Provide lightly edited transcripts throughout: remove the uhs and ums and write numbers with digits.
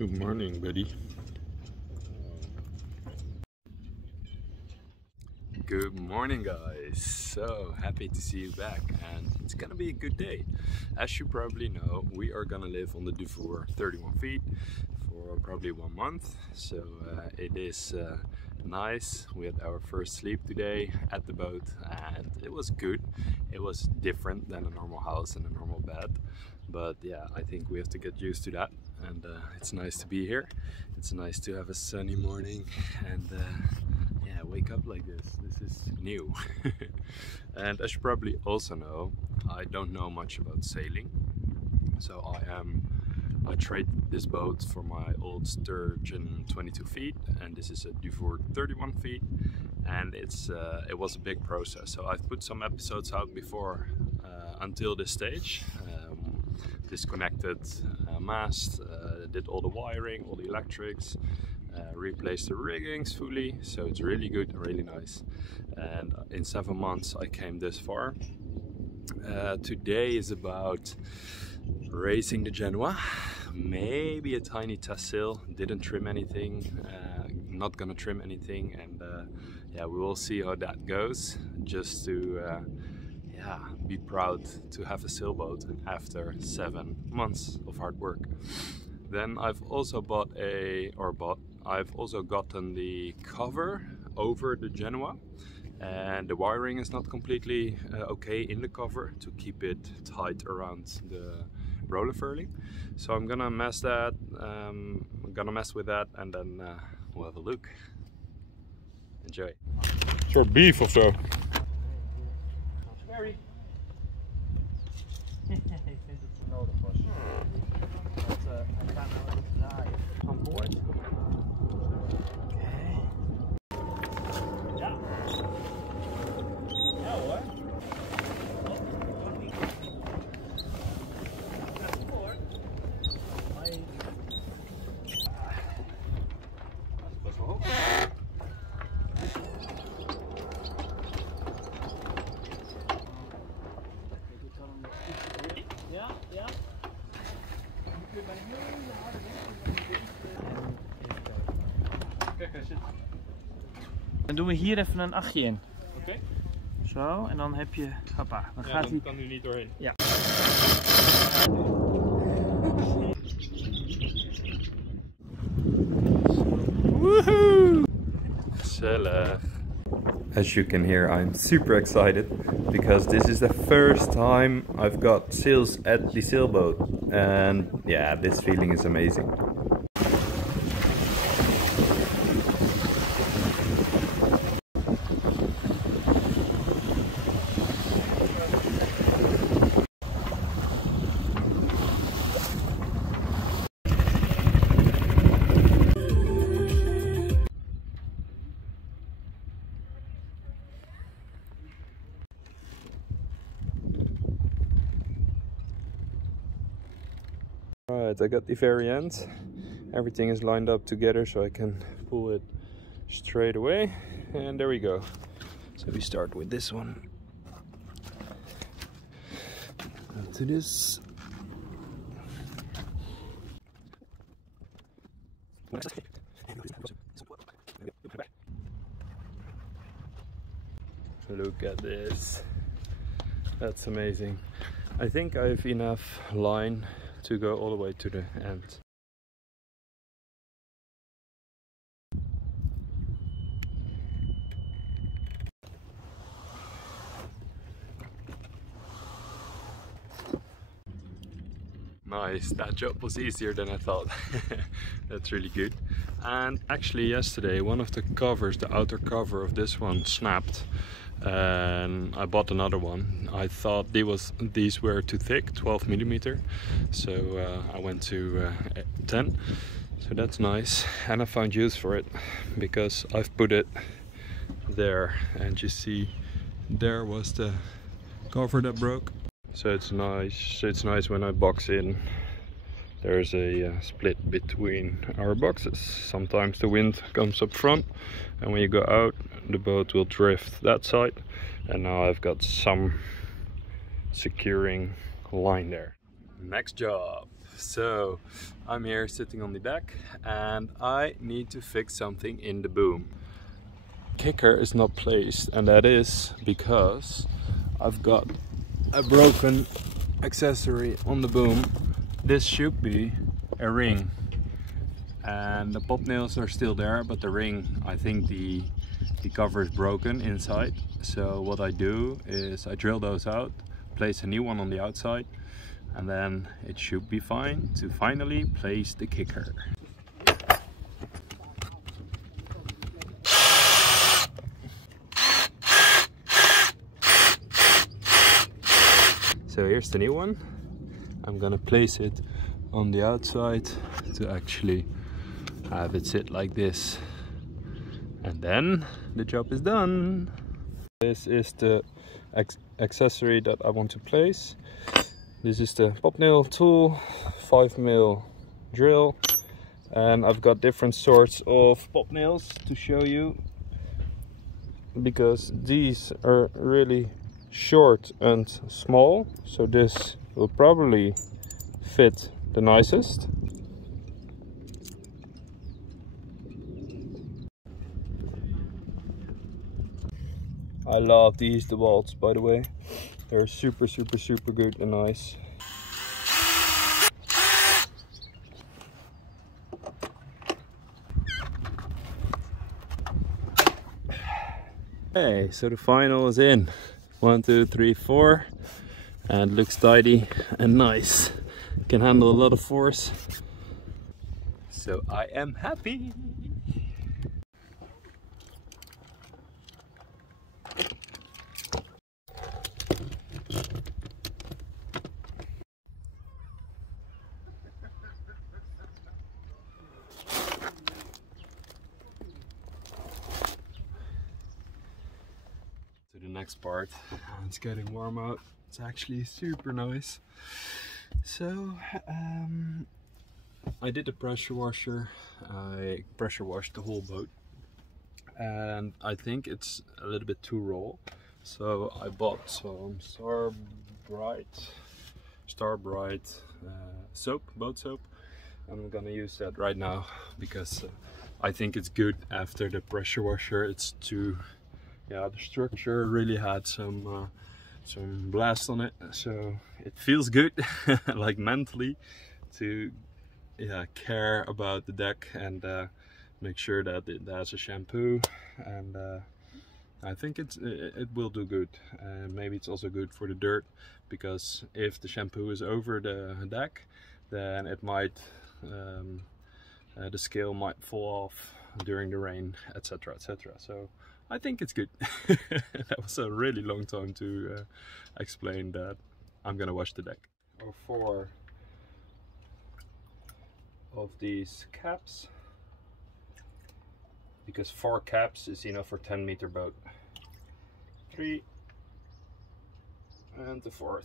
Good morning, buddy. Good morning, guys. So happy to see you back, and it's gonna be a good day. As you probably know, we are gonna live on the Dufour 31 feet for probably 1 month. So it is nice. We had our first sleep today at the boat, and it was good. It was different than a normal house and a normal bed, but yeah, I think we have to get used to that. And it's nice to be here. It's nice to have a sunny morning and yeah, wake up like this. This is new. And as you probably also know, I don't know much about sailing. So I traded this boat for my old Sturgeon 22 feet, and this is a Dufour 31 feet, and it was a big process. So I've put some episodes out before until this stage. Disconnected mast, did all the wiring, all the electrics, replaced the riggings fully, so it's really good, really nice. And in 7 months I came this far. Today is about racing the Genua, maybe a tiny test sail, didn't trim anything, not gonna trim anything, and yeah, we will see how that goes, just to yeah, be proud to have a sailboat after 7 months of hard work. Then I've also I've also gotten the cover over the Genua, and the wiring is not completely okay in the cover to keep it tight around the roller furling. So I'm gonna mess with that, and then we'll have a look. Enjoy. For beef of zo. Very. Ik vind het nodig was. Want hij gaat nou even draaien. Van boord. Oké. Ja. Ja hoor. Dat is voor. Dat is best wel hoog. Ja. Kijk, hij zit. Dan doen we hier even een achtje in. Oké. Zo, en dan heb je. Hoppa. Dan gaat hij. Kan nu niet doorheen. Ja. Woohoo! Gezellig. As you can hear, I'm super excited because this is the first time I've got sails at the sailboat, and yeah, this feeling is amazing. Alright, I got the very end. Everything is lined up together so I can pull it straight away. And there we go. So we start with this one. Up to this. Look at this. That's amazing. I think I have enough line to go all the way to the end. Nice, that job was easier than I thought. That's really good. And actually yesterday one of the covers, the outer cover of this one, snapped, and I bought another one. I thought these were too thick, 12mm, so I went to 10, so that's nice. And I found use for it because I've put it there, and you see there was the cover that broke. So it's nice when I box in, there's a split between our boxes. Sometimes the wind comes up front, and when you go out the boat will drift that side, and now I've got some securing line there. Next job. So I'm here sitting on the deck and I need to fix something in the boom. Kicker is not placed, and that is because I've got a broken accessory on the boom. This should be a ring and the pop nails are still there, but the ring, I think the cover is broken inside. So what I do is I drill those out, place a new one on the outside, and then it should be fine to finally place the kicker. So here's the new one. I'm gonna place it on the outside to actually have it sit like this, and then the job is done. This is the accessory that I want to place. This is the pop nail tool, 5mm drill, and I've got different sorts of pop nails to show you, because these are really short and small, so this will probably fit the nicest. I love these DeWalt's, by the way. They're super good and nice. Okay, so the final is in. 1, 2, 3, 4, and looks tidy and nice. Can handle a lot of force. So I am happy. The next part, it's getting warm out. It's actually super nice. So I did a pressure washer. I pressure washed the whole boat, and I think it's a little bit too raw, so I bought some Starbright soap, boat soap, and I'm gonna use that right now because I think it's good after the pressure washer. It's too, yeah, the structure really had some blast on it, so it feels good like mentally to care about the deck and make sure that it has a shampoo, and I think it will do good. Maybe it's also good for the dirt, because if the shampoo is over the deck, then it might the scale might fall off during the rain, etc, etc. So I think it's good. That was a really long time to explain that I'm gonna wash the deck. 4 of these caps, because 4 caps is enough for 10-meter boat. 3 and the 4th.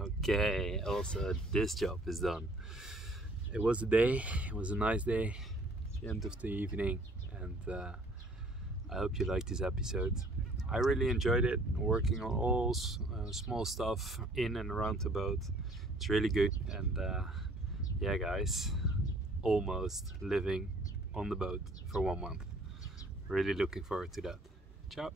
Okay, also this job is done. It was a day, it was a nice day, the end of the evening, and I hope you liked this episode. I really enjoyed it, working on all small stuff in and around the boat. It's really good, and yeah guys, almost living on the boat for 1 month. Really looking forward to that. Ciao!